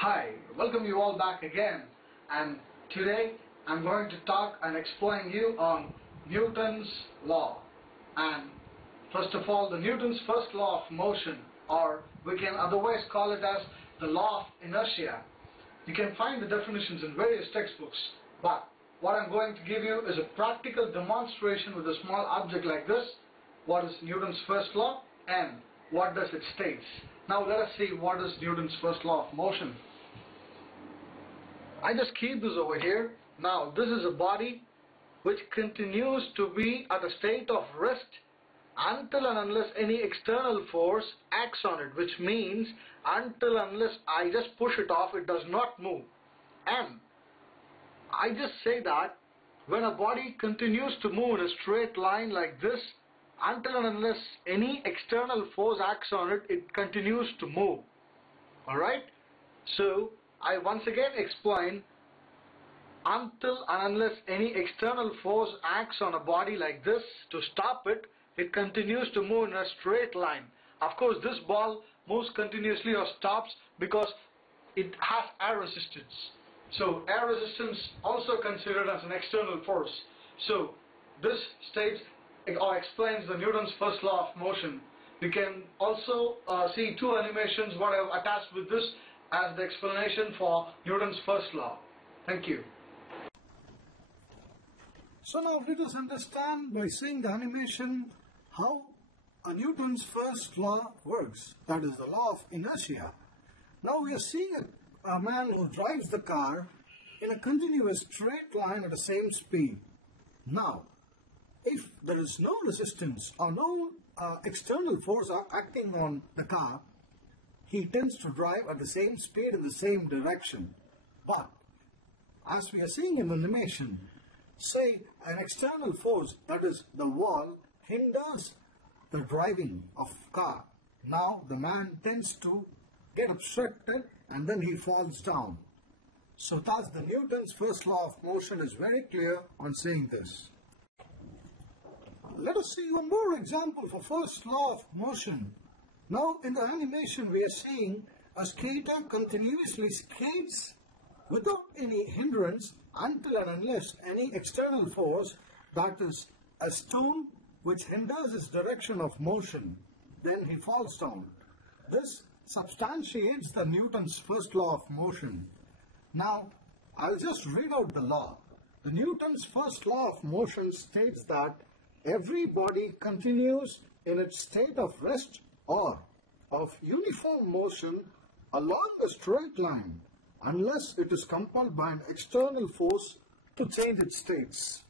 Hi, welcome you all back again, and today I'm going to talk and explain you on Newton's law. And first of all, the Newton's first law of motion, or we can otherwise call it as the law of inertia. You can find the definitions in various textbooks, but what I'm going to give you is a practical demonstration with a small object like this. What is Newton's first law and what does it states? Now let us see what is Newton's first law of motion. I just keep this over here. Now this is a body which continues to be at a state of rest until and unless any external force acts on it, which means until unless I just push it off, it does not move. And I just say that when a body continues to move in a straight line like this, until and unless any external force acts on it, it continues to move. Alright? So I once again explain, until and unless any external force acts on a body like this to stop it, it continues to move in a straight line. Of course, this ball moves continuously or stops because it has air resistance. So air resistance also considered as an external force. So this states or explains the Newton's first law of motion. You can also see two animations what I have attached with this as the explanation for Newton's first law. Thank you. So now let us understand by seeing the animation how Newton's first law works, that is the law of inertia. Now we are seeing a man who drives the car in a continuous straight line at the same speed. Now, if there is no resistance or no external force acting on the car, he tends to drive at the same speed in the same direction. But as we are seeing in the animation, say an external force, that is the wall, hinders the driving of car. Now the man tends to get obstructed and then he falls down. So thus the Newton's first law of motion is very clear on saying this. Let us see one more example for first law of motion. Now in the animation we are seeing a skater continuously skates without any hindrance until and unless any external force, that is a stone which hinders his direction of motion, then he falls down. This substantiates the Newton's first law of motion. Now I'll just read out the law. The Newton's first law of motion states that every body continues in its state of rest or of uniform motion along a straight line unless it is compelled by an external force to change its states.